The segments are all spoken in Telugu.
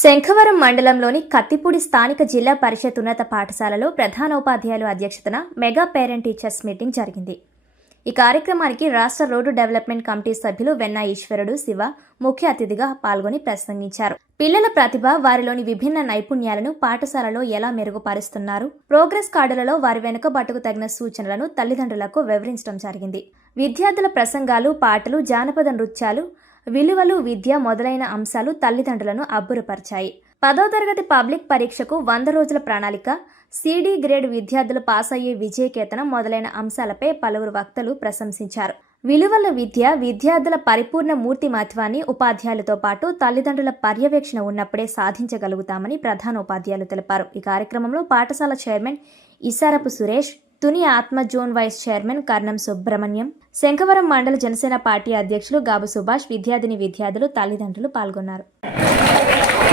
శంఖవరం మండలంలోని కత్తిపూడి స్థానిక జిల్లా పరిషత్ ఉన్నత పాఠశాలలో ప్రధానోపాధ్యాయులు అధ్యక్షతన మెగా పేరెంట్ టీచర్స్ మీటింగ్ జరిగింది. ఈ కార్యక్రమానికి రాష్ట్ర రోడ్డు డెవలప్మెంట్ కమిటీ సభ్యులు వెన్నా ఈశ్వరుడు శివ ముఖ్య అతిథిగా పాల్గొని ప్రసంగించారు. పిల్లల ప్రతిభ వారిలోని విభిన్న నైపుణ్యాలను పాఠశాలలో ఎలా మెరుగుపరుస్తున్నారు ప్రోగ్రెస్ కార్డులలో వారి వెనుకబాటుకు తగిన సూచనలను తల్లిదండ్రులకు వివరించడం జరిగింది. విద్యార్థుల ప్రసంగాలు పాటలు జానపద నృత్యాలు విలువలు విద్య మొదలైన అంశాలు తల్లిదండ్రులను అబ్బురపరిచాయి. పదో తరగతి పబ్లిక్ పరీక్షకు వంద రోజుల ప్రణాళిక సిడి గ్రేడ్ విద్యార్థులు పాస్ అయ్యే విజయకేతనం మొదలైన అంశాలపై పలువురు వక్తలు ప్రశంసించారు. విలువల విద్య విద్యార్థుల పరిపూర్ణ మూర్తిమత్వాన్ని ఉపాధ్యాయులతో పాటు తల్లిదండ్రుల పర్యవేక్షణ ఉన్నప్పుడే సాధించగలుగుతామని ప్రధానోపాధ్యాయులు తెలిపారు. ఈ కార్యక్రమంలో పాఠశాల chairman Isarapu Suresh Tuni ATMA zone vice chairman Karnam Subrahmanyam Sankhavaram మండల జనసేన పార్టీ అధ్యక్షులు గాబు సుభాష్ విద్యార్థిని విద్యార్థులు తల్లిదండ్రులు పాల్గొన్నారు.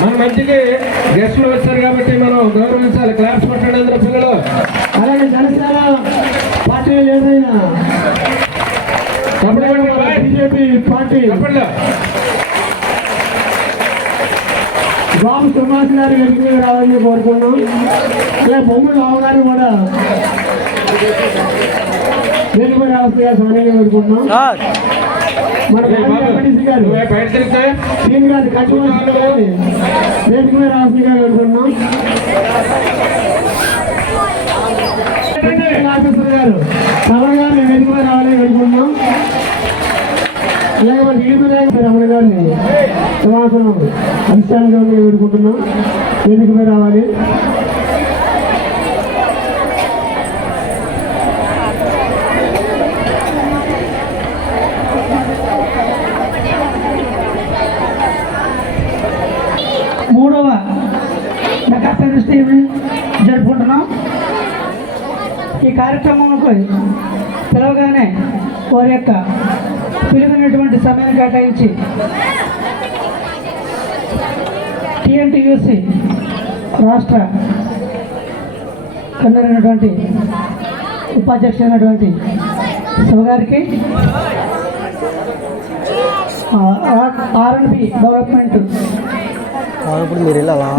మన మంచికి గెస్టులు వచ్చారు కాబట్టి మనం గౌరవించాలి. క్లాస్ కొట్టండి అందరూ పిల్లలు. అలాగే జనసేన పార్టీ ఏదైనా బీజేపీ పార్టీ. చెప్పండి బాబు సుభాష్ గారి వెనుక రావాలని కోరుకున్నాం బొమ్మలు రావు గారు కూడా సమయంగా కోరుకుంటున్నాం బాబు, ఎంపీటీసీ గారు. తిరిగితే? సీన్ గారి కట్టుబడి వేదిక మీద రావాల్సిందిగా కోరుకుంటున్నాం ఆఫీసర్ గారు గారిని రావాలని కోరుకుంటున్నాం అలాగే మన టీడీపీ నాయకుడు రమణ గారిని సింహాసనం అధిష్టానంగా వేడుకుంటున్నాం వేదిక మీద రావాలి. కార్యక్రమంకు పిలవగానే వారి యొక్క పిలువైనటువంటి సమయం కేటాయించి టిఎన్టీయూసి రాష్ట్ర కన్నరైనటువంటి ఉపాధ్యక్షుడైనటువంటి శివగారికి ఆర్ఎండ్బి డెవలప్మెంట్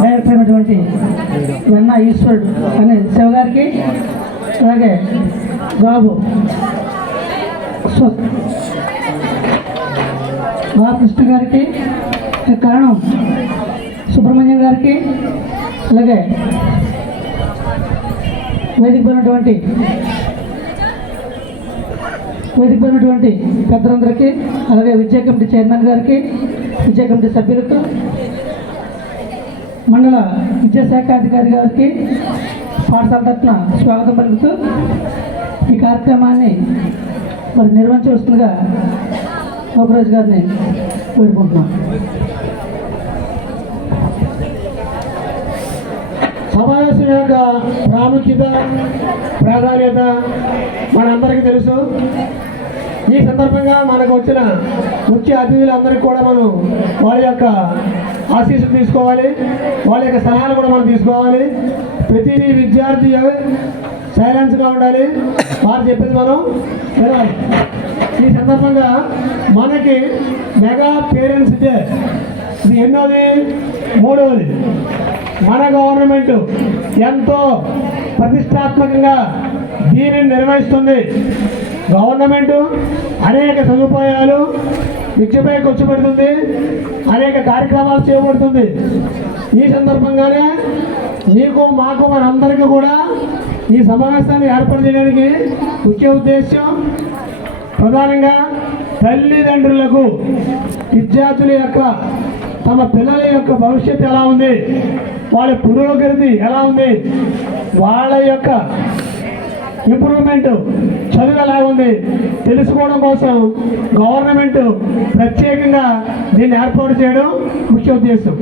నేర్పినటువంటి వెన్న ఈశ్వరుడు అనే శివ గారికి అలాగే. బాబు. మా బాలకృష్ణ గారికి కరణం? సుబ్రహ్మణ్యం గారికి అలాగే వేదిక ఉన్నటువంటి వేదిక ఉన్నటువంటి పెద్దలందరికీ అలాగే విద్యా కమిటీ చైర్మన్ గారికి విద్యా కమిటీ సభ్యులకు మండల విద్యాశాఖ అధికారి గారికి పాఠశాల తరఫున స్వాగతం పలుకుతూ ఈ కార్యక్రమాన్ని మరి నిర్వహించవలసిందిగా లోకరాజు గారిని వేడుకుంటున్నాం సమావేశం యొక్క ప్రాముఖ్యత ప్రాధాన్యత మనందరికీ తెలుసు. ఈ సందర్భంగా మనకు వచ్చిన ముఖ్య అతిథులందరికీ కూడా మనం వారి యొక్క ఆశీస్సులు తీసుకోవాలి. వాళ్ళ యొక్క సలహాలు కూడా మనం తీసుకోవాలి. ప్రతి విద్యార్థి సైలెన్స్గా ఉండాలి. వారు చెప్పేది మనం వినాలి. ఈ సందర్భంగా మనకి మెగా పేరెంట్స్ డే. ఇది ఎన్నోది? మూడవది మన గవర్నమెంట్ ఎంతో ప్రతిష్టాత్మకంగా దీనిని నిర్వహిస్తుంది. గవర్నమెంట్ అనేక సదుపాయాలు విద్యపై ఖర్చు పెడుతుంది. అనేక కార్యక్రమాలు చేపడుతుంది. ఈ సందర్భంగానే మీకు మాకు మనందరికీ కూడా ఈ సమావేశాన్ని ఏర్పాటు చేయడానికి ముఖ్య ఉద్దేశం ప్రధానంగా తల్లిదండ్రులకు విద్యార్థుల యొక్క తమ పిల్లల యొక్క భవిష్యత్తు ఎలా ఉంది? వాళ్ళ పురోగతి ఎలా ఉంది? వాళ్ళ యొక్క ఇంప్రూవ్మెంట్ చదువు ఎలా ఉంది తెలుసుకోవడం కోసం గవర్నమెంట్ ప్రత్యేకంగా దీన్ని ఏర్పాటు చేయడం ముఖ్య ఉద్దేశం